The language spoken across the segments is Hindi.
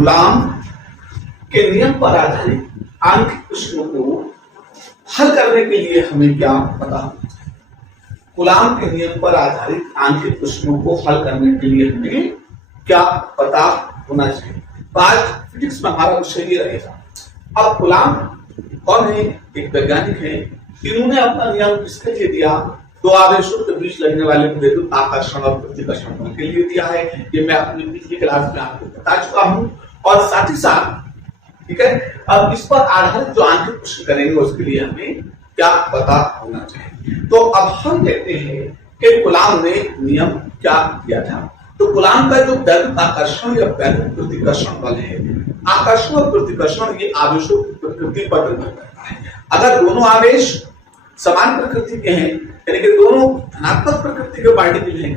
कूलाम के नियम पर आधारित आंतरिक प्रश्नों को हल करने के लिए हमें क्या पता होना चाहिए? कूलाम के नियम पर आधारित आंतरिक प्रश्नों को हल करने के लिए हमें क्या पता होना चाहिए? आज फिजिक्स में हमारा विषय ये रहेगा। अब कूलाम कौन है? एक वैज्ञानिक है। इन्होंने अपना नियम किसके लिए दिया? दो आवेशों के बीच लगने वाले विद्युत आकर्षण और प्रतिकर्षण बल के लिए दिया है। ये मैं अपनी पिछली क्लास में आपको बता चुका हूं। और साथ ही साथ ठीक है, अब इस पर आधारित जो आंतरिक प्रश्न करेंगे उसके लिए हमें क्या पता होना चाहिए। तो अब हम देखते हैं कि कूलाम ने नियम क्या दिया था। तो कूलाम का जो वैद्युत आकर्षण या वैद्युत प्रतिकर्षण बल है, आकर्षण और प्रतिकर्षण ये आवेशों की प्रकृति पर निर्भर करता है। अगर दोनों आवेश समान प्रकृति के हैं, यानी कि दोनों धनात्मक प्रकृति के पार्टिकल हैं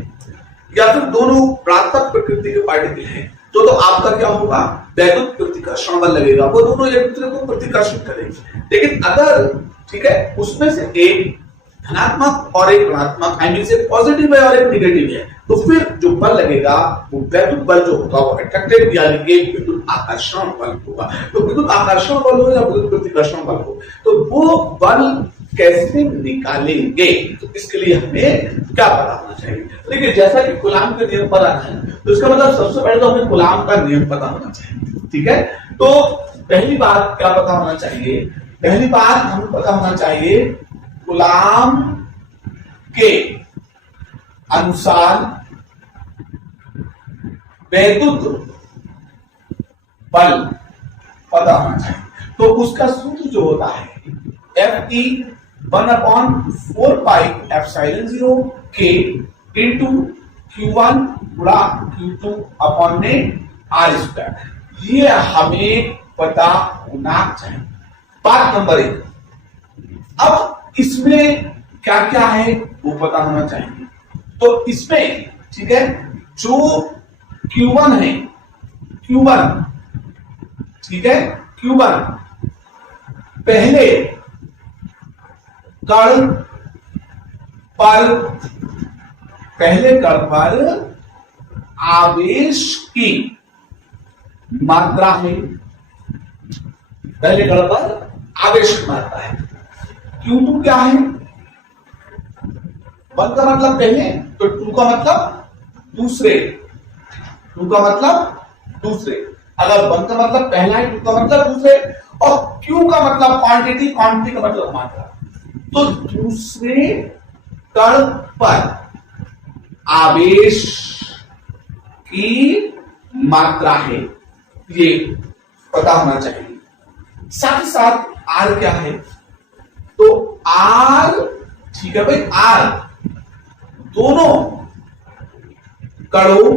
या फिर दोनों ऋणात्मक प्रकृति के पार्टिकल हैं, तो आपका क्या होगा? वैद्युत प्रतिकर्षण बल लगेगा, वो दोनों एक दूसरे को प्रतिकर्षित करेंगे। लेकिन अगर ठीक है उसमें से एक धनात्मक और एक ऋणात्मक, आई मीन से पॉजिटिव है और एक निगेटिव है, तो फिर जो बल लगेगा वो वैद्युत बल जो होगा वो अट्रैक्टिव यानी कि विद्युत आकर्षण बल होगा। तो विद्युत आकर्षण बल हो या विद्युत प्रतिकर्षण बल हो, तो वो बल कैसे निकालेंगे? तो इसके लिए हमें क्या पता होना चाहिए? देखिए, जैसा कि कूलाम के नियम पर आना है, तो इसका मतलब सबसे पहले तो हमें कूलाम का नियम पता होना चाहिए। ठीक है, तो पहली बात क्या पता होना चाहिए? पहली बात हमें पता होना चाहिए कूलाम के अनुसार वैद्युत बल पता होना चाहिए। तो उसका सूत्र जो होता है Fe 1/4πε0 K इंटू Q1 गुणा Q2 अपॉन में R², ये हमें पता होना चाहिए। बात नंबर 1। अब इसमें क्या क्या है वो पता होना चाहिए। तो इसमें ठीक है, जो Q1 है, Q1 ठीक है, Q1 पहले कण पर आवेश की मात्रा है। पहले कण पर आवेश की मात्रा है। Q2 क्या है? 1 का मतलब पहले, तो 2 का मतलब दूसरे, 2 का मतलब दूसरे। अगर 1 का मतलब पहला है, 2 का मतलब दूसरे, और Q का मतलब क्वांटिटी, क्वांटिटी का मतलब मात्रा। तो दूसरे कण पर आवेश की मात्रा है, ये पता होना चाहिए। साथ ही साथ R क्या है? तो R ठीक है भाई, R दोनों कणों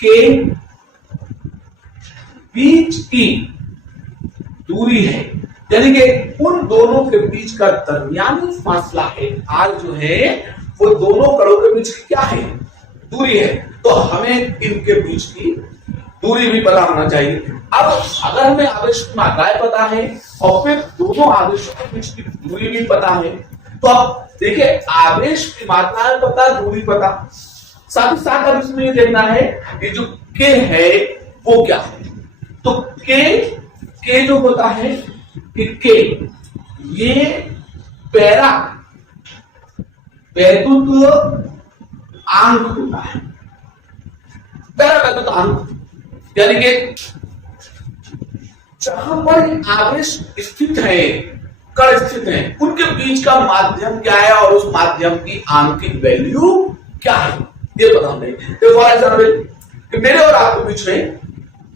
के बीच की दूरी है, यानी कि उन दोनों के बीच का दरमियानी फासला है। R जो है वो दोनों कणों के बीच की क्या है? दूरी है। तो हमें इनके बीच की दूरी भी पता होना चाहिए। अब अगर हमें आवेश की मात्राएं पता है और फिर दोनों आवेशों के बीच की दूरी भी पता है, तो अब देखिए, आवेश की मात्राएं पता, दूरी पता, साथ ही साथ अब इसमें ये देखना है कि जो K है वो क्या है। तो K जो होता है कि K ये पैरा वैद्युत आंक होता है। पैरा वैद्युत आंक यानी कि जहां पर आवेश स्थित है, कण स्थित है, उनके बीच का माध्यम क्या है और उस माध्यम की आंकिक वैल्यू क्या है, ये पता होना चाहिए। फॉर एग्जाम्पल मेरे और आपके बीच में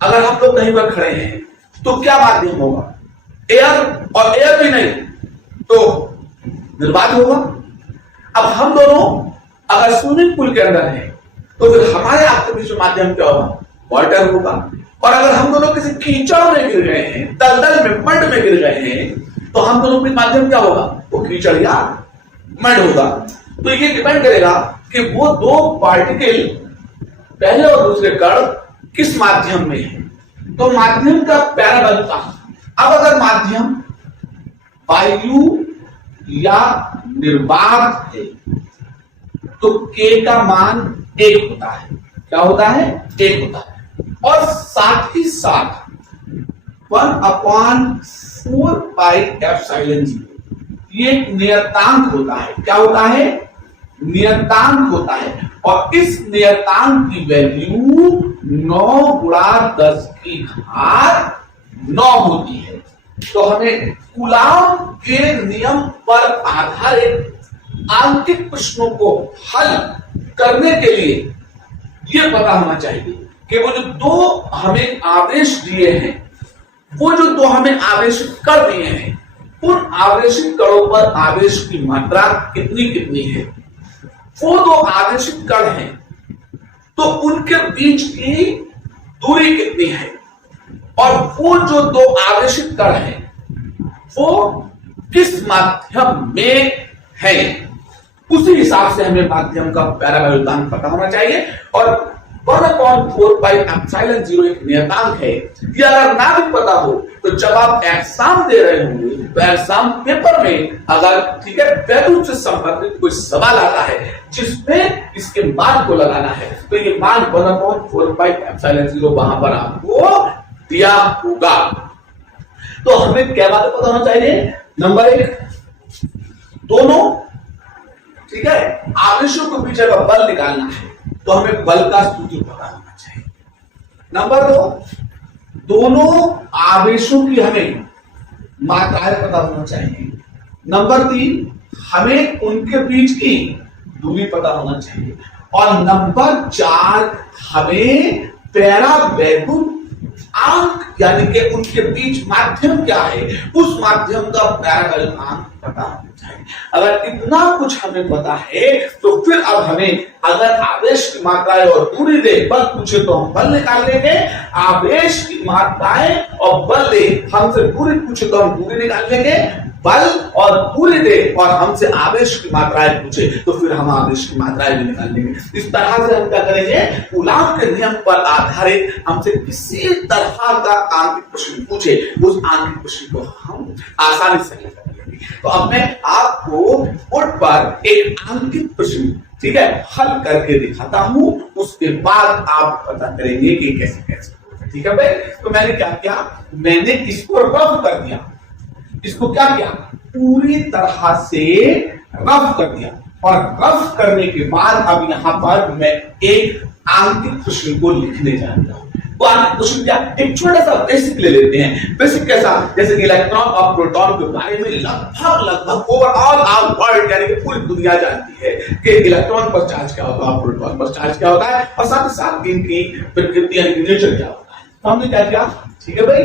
अगर हम लोग कहीं पर खड़े हैं तो क्या माध्यम होगा? एयर, और एयर भी नहीं तो निर्वात होगा। अब हम दोनों अगर स्विमिंग पूल के अंदर हैं तो फिर हमारे आपके बीच में माध्यम क्या होगा? वाटर होगा। और अगर हम दोनों किसी कीचड़ में गिर गए हैं, दलदल में, मड में गिर गए हैं, तो हम दोनों के माध्यम क्या होगा? वो कीचड़ या मड होगा। तो ये डिपेंड करेगा कि वो दो पार्टिकल, पहले और दूसरे कण, किस माध्यम में है। तो माध्यम का पैरा बनता। अब अगर माध्यम वायु या निर्वात है तो K का मान 1 होता है। क्या होता है? 1 होता है। और साथ ही साथ 1/4πε0 ये एक नियतांक होता है। क्या होता है? नियतांक होता है। और इस नियतांक की वैल्यू 9 × 10⁹ होती है। तो हमें कूलाम के नियम पर आधारित आंतरिक प्रश्नों को हल करने के लिए यह पता होना चाहिए कि वो जो दो हमें आवेश दिए हैं, वो जो दो हमें आवेशित कर दिए हैं, उन आवेशित कणों पर आवेश की मात्रा कितनी कितनी है। वो दो आवेशित कण हैं तो उनके बीच की दूरी कितनी है, और वो जो दो आवेशित कण हैं वो किस माध्यम में है, उसी हिसाब से हमें माध्यम का पैराबोलिक पता होना चाहिए। और 1/4πε0 एक नियतांक है। ये अगर ना भी पता हो तो जब आप एग्जाम दे रहे होंगे तो एग्जाम पेपर में अगर ठीक है वैद्युत से संबंधित कोई सवाल आता है जिसमें इसके मान को लगाना है, तो ये मान 1/4πε0 वहां पर आपको दिया होगा। तो हमें क्या बात पता होना चाहिए? नंबर 1, दोनों ठीक है आवेशों के बीच अगर बल निकालना है तो हमें बल का सूत्र पता होना चाहिए। नंबर 2, दोनों आवेशों की हमें मात्राएं पता होना चाहिए। नंबर 3, हमें उनके बीच की दूरी पता होना चाहिए। और नंबर 4, हमें पैरावैद्युत अंक यानी कि उनके बीच माध्यम क्या है, उस माध्यम का पैराबोलिक अंक पता होना चाहिए। अगर इतना कुछ हमें पता है तो फिर अब हमें अगर आवेश की मात्राएं और दूरी दे, बल पूछे तो हम बल निकाल लेंगे, आवेश की मात्राएं और बल दे हमसे दूरी पूछे तो हम दूरी निकाल लेंगे, बल और दूरी दे और हमसे आवेश की मात्राएं पूछे तो फिर हम आवेश की मात्राएं भी निकाल लेंगे। इस तरह से हम क्या करेंगे? कूलाम के नियम पर आधारित हमसे किसी तरह का आंतरिक प्रश्न पूछे, उस आंतरिक प्रश्न को हम आसानी से हल कर लेंगे। तो अब मैं आपको बोर्ड पर एक आंतरिक प्रश्न ठीक है हल करके दिखाता हूं, उसके बाद आप पता करेंगे कि कैसे कैसे। ठीक है भाई? तो मैंने क्या किया? मैंने इसको रफ कर दिया, इसको क्या किया? पूरी तरह से रफ कर दिया। और रफ करने के बाद अब यहां पर मैं एक आंतरिक प्रश्न को लिखने जा रहा हूं। वो आंतरिक प्रश्न क्या? एक छोटा सा बेसिक ले लेते हैं। बेसिक कैसा? जैसे कि इलेक्ट्रॉन और प्रोटॉन के बारे में लगभग ओवरऑल आल वर्ल्ड यानी कि पूरी दुनिया जानती है कि इलेक्ट्रॉन पर चार्ज क्या होता है, प्रोटॉन पर चार्ज क्या होता है, और साथ ही साथ इनकी प्रकृति यानी कि नेचर क्या होता है। तो हमने क्या किया? ठीक है भाई,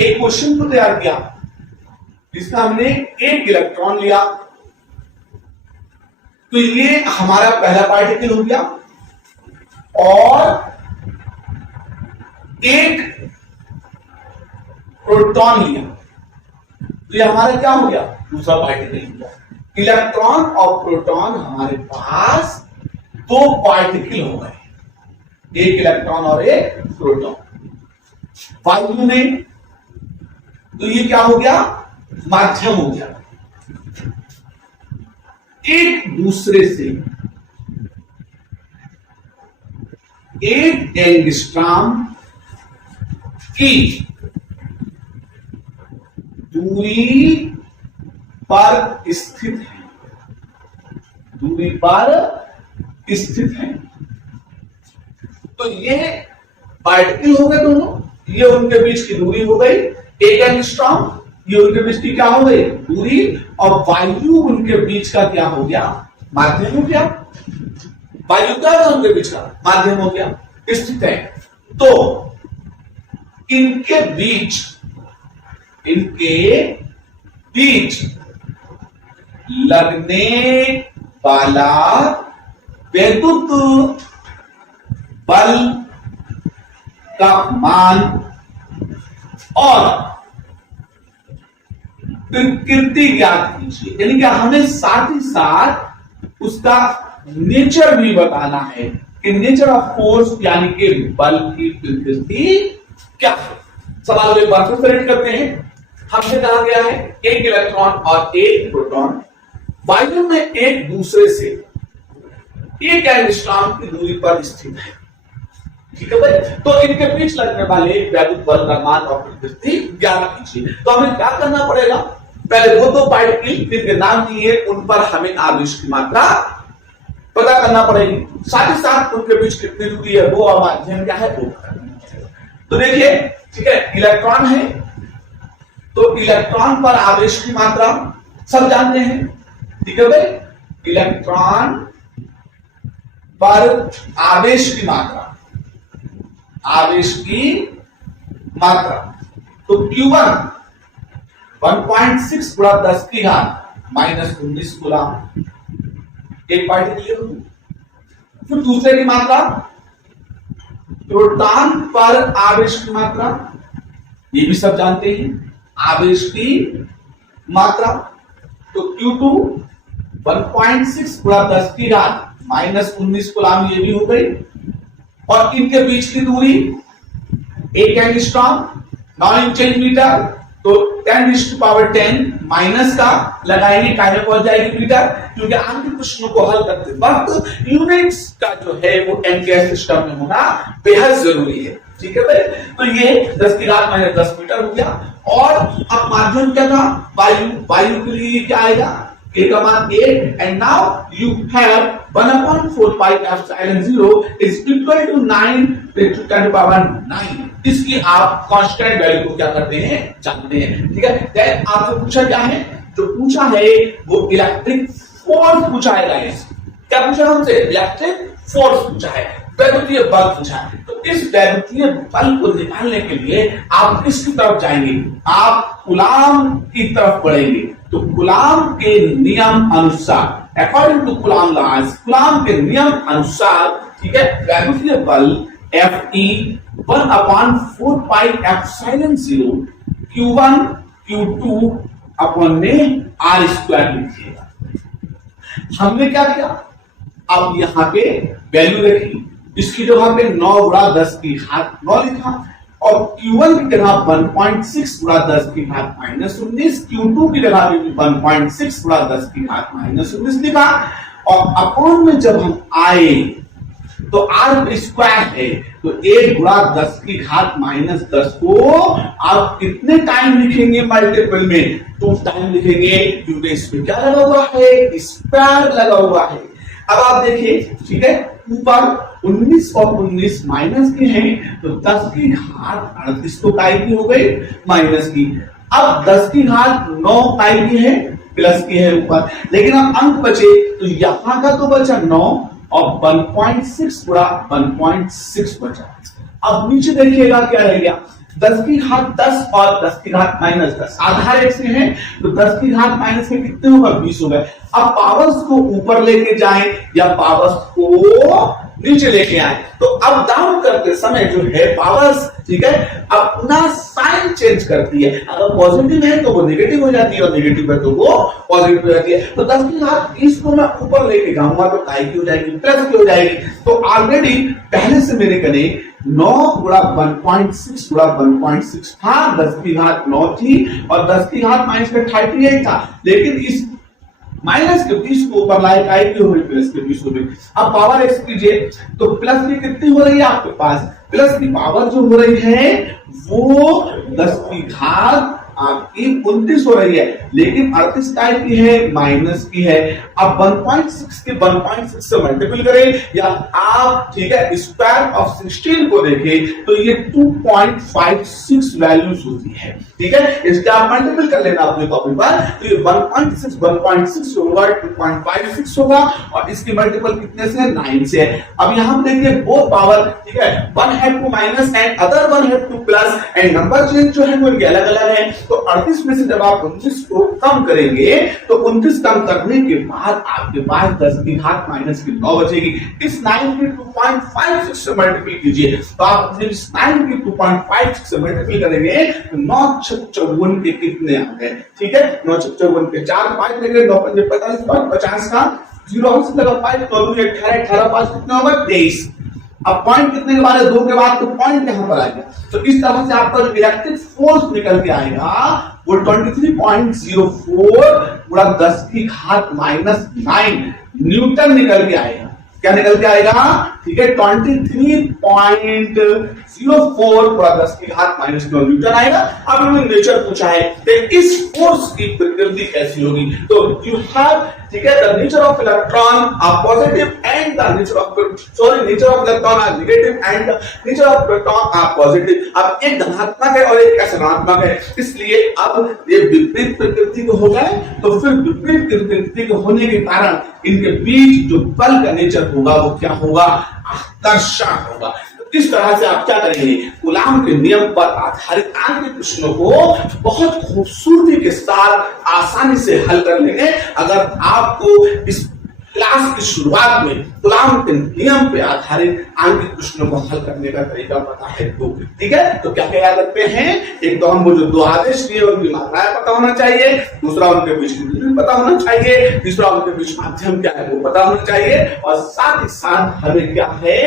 एक क्वेश्चन को तैयार किया जिसका हमने एक इलेक्ट्रॉन लिया, तो ये हमारा पहला पार्टिकल हो गया, और एक प्रोटॉन लिया तो ये हमारा क्या हो गया? दूसरा पार्टिकल हो गया। इलेक्ट्रॉन और प्रोटॉन हमारे पास दो पार्टिकल हो गए, एक इलेक्ट्रॉन और एक प्रोटॉन। वायु में तो ये क्या हो गया? माध्यम हो गया। एक दूसरे से 1 एंगस्ट्रॉम की दूरी पर स्थित है, दूरी पर स्थित है। तो ये पार्टिकल हो गए दोनों, ये उनके बीच की दूरी हो गई 1 एंगस्ट्रॉम, ये उनके बीच की क्या हो गई? दूरी। और वायु उनके बीच का क्या हो गया? माध्यम हो गया। वायु क्या है उनके बीच का? माध्यम हो गया, स्थित है। तो इनके बीच लगने वाला वैद्युत बल का मान और प्रकृति ज्ञात कीजिए। यानी कि हमें साथ ही साथ उसका नेचर भी बताना है कि नेचर ऑफ फोर्स यानी कि बल की प्रकृति क्या है। सवाल को एक बार फिर रेड करते हैं। हमसे कहा गया है एक इलेक्ट्रॉन और एक प्रोटॉन वायु में एक दूसरे से 1 एंगस्ट्रॉम की दूरी पर स्थित है। ठीक है भाई। तो इनके बीच लगने वाले वैद्युत बल का मान और प्रवृत्ति ज्ञात कीजिए। तो हमें क्या करना पड़ेगा, पहले वो दो पार्टिकल जिनके नाम दिए उन पर हमें आवेश की मात्रा पता करना पड़ेगी, साथ ही साथ उनके बीच कितनी दूरी है वो और माध्यम क्या है वो करना पड़ेगा। तो देखिए ठीक है, इलेक्ट्रॉन है तो इलेक्ट्रॉन पर आवेश की मात्रा सब जानते हैं, ठीक है भाई। इलेक्ट्रॉन पर आवेश की मात्रा, आवेश की मात्रा तो Q1 1.6 गुणा 10 की घात -19 गुना, एक पार्टिकल हो। फिर दूसरे की मात्रा प्रोटॉन पर आवेश की मात्रा, ये भी सब जानते हैं, आवेश की मात्रा तो Q2 1.6 गुणा 10 की घात -19 गुलाम, ये भी हो गई। और इनके बीच की दूरी 1 एंगस्ट्रॉम 9 इंच मीटर, तो 10⁻10 माइनस का लगाएंगे, काहे पहुंच जाएगी मीटर, क्योंकि आंतरिक प्रश्नों को हल करते वक्त यूनिट्स का जो है वो एमकेएस सिस्टम में होना बेहद जरूरी है, ठीक है भाई। तो ये 10 की घात -10 मीटर हो गया। और अब माध्यम क्या था, वायु, वायु के लिए क्या आएगा, K का मान 8 and now you have 1/4 pi epsilon 0 is equal to 9 to 10⁻9। इसकी आप कांस्टेंट वैल्यू को क्या करते हैं, जानते हैं, ठीक है। देन आपसे पूछा क्या है, जो पूछा है वो इलेक्ट्रिक फोर्स पूछा है। क्या पूछा हमसे, इलेक्ट्रिक फोर्स पूछा है, वैद्युतीय बल पूछा है। तो इस वैद्युतीय बल को निकालने के लिए आप किसकी तरफ जाएंगे, आप कूलाम की तरफ बढ़ेंगे। तो कूलाम के नियम अनुसार, according to Coulomb laws, Coulomb के नियम अनुसार, ठीक है, वैद्युतीय बल Fe 1/4 pi epsilon 0 Q1 Q2 upon में R² लिखिएगा। हमने क्या किया, अब यहां पे वैल्यू रखी, इसकी जगह पे 9 गुणा 10 की घात 9 लिखा, और Q1 की जगह 1.6 गुणा 10 की घात -19, Q2 की जगह 1.6 गुणा 10 की घात -19 लिखा। और अपॉन में जब हम आए तो R² है, तो 1 गुणा 10 की घात -10 को आप कितने टाइम लिखेंगे, मल्टीपल में 2 टाइम लिखेंगे, क्योंकि इसमें क्या लगा हुआ है, स्क्वायर लगा हुआ है। अब आप देखिए, ठीक है, ऊपर 19 और 19 माइनस के हैं, तो 10 की घात 38 तो काय की हो गई माइनस की। अब 10 की घात 9 काय की है, प्लस की है ऊपर, लेकिन अब अंक बचे, तो यहां का तो बचा 9 और 1.6 गुणा 1.6 बचा। अब नीचे देखिएगा क्या रह गया, 10 की घात 10 और 10 की घात -10, आधार एक से है, तो 10 की घात माइनस में कितने होगा, 20 हो गए। अब पावर्स को ऊपर लेके जाएं या पावर्स को नीचे लेके आए, तो अब डाउन करते समय जो है पावर्स, ठीक है, अपना साइन चेंज करती है। अगर पॉजिटिव है तो वो नेगेटिव हो जाती है, और नेगेटिव है तो वो पॉजिटिव हो जाती है। तो 10 की घात 20 को मैं ऊपर लेके जाऊंगा तो काय की हो जाएगी, प्लस की हो जाएगी। तो ऑलरेडी पहले से मेरे कने 9 गुणा 1.6 गुणा 1.6 था, 10 की घात 9 थी, और 10 की घात माइनस में 38 था, लेकिन इस माइनस के 20 को ऊपर लाए, काय की हो गई, प्लस के 20 हो गई। अब पावर एक्स कीजिए, तो प्लस की कितनी हो रही है आपके पास, प्लस की पावर जो हो रही है वो 10 की घात आपकी 29 हो रही है, लेकिन 38 टाइप की है, माइनस की है। अब 1.6 के 1.6 से मल्टीपल करें, या आप, ठीक है, स्क्वायर ऑफ 16 को देखें तो ये 2.56 वैल्यूज होती है, ठीक है। इसका आप मल्टीपल कर लेना अपने कॉपी पर, तो ये 1.6 होगा, 2.56 होगा, और इसकी मल्टीपल कितने से, 9 से है। अब यहां देखिए बोथ पावर, ठीक है, one have two minus and other one have two plus, and number change जो है वो अलग अलग है। तो 38 में से जब आप 29 को कम करेंगे, तो 29 कम करने के बाद आपके पास 10 की घात माइनस की 9 बचेगी। इस 9 की 2.56 से मल्टीपल कीजिए, तो आप इस 9 की 2.56 से मल्टीपल करेंगे तो 9 54 के कितने आ गए, ठीक है, 9 54 के 4 5 लगे, 9 5 45 50 का 0 से लगा 5 तो 18 18 5 कितना होगा, 23। अब पॉइंट कितने के बाद है, 2 के बाद, तो पॉइंट यहां पर आ गया। तो इस तरह से आपका जो इलेक्ट्रिक फोर्स निकल के आएगा वो 23.04 गुणा 10 की घात -9 न्यूटन निकल के आएगा। क्या निकल के आएगा, ठीक है 23.04 पूरा 10 की घात -9 न्यूटन आएगा। अब इन्होंने नेचर पूछा है कि इस फोर्स की प्रकृति कैसी होगी, तो यू हैव, ठीक है, the nature of electron are positive and the nature of electron are negative and the nature of proton are positive. अब एक धनात्मक है और एक ऋणात्मक है, इसलिए अब ये विपरीत प्रकृति के हो गए, तो फिर विपरीत प्रकृति के होने के कारण इनके बीच जो बल का नेचर होगा वो क्या होगा, आकर्षण होगा। इस तरह से आप क्या करेंगे, कूलाम के नियम पर आधारित आंतरिक प्रश्नों को बहुत खूबसूरती के साथ आसानी से हल कर लेंगे। अगर आपको इस क्लास की शुरुआत में कूलाम के नियम पे आधारित आंतरिक प्रश्नों को हल करने का तरीका पता है तो ठीक है। तो क्या क्या याद रखते हैं, एक तो हमको जो दो आदेश दिए उनकी मात्राएं पता होना चाहिए, दूसरा उनके बीच में दूरी पता होना चाहिए, तीसरा उनके बीच माध्यम क्या है वो पता होना चाहिए, और साथ ही साथ हमें क्या है,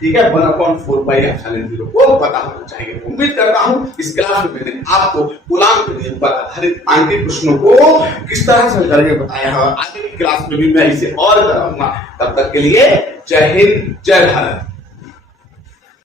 ठीक है, 1/4πε0 को पता होना चाहिए। उम्मीद करता हूं इस क्लास में मैंने आपको कूलाम के नियम पर आधारित आंतरिक प्रश्नों को किस तरह से हल करके बताया है। आगे की क्लास में भी मैं इसे और कराऊंगा। तब तक के लिए जय हिंद, जय भारत।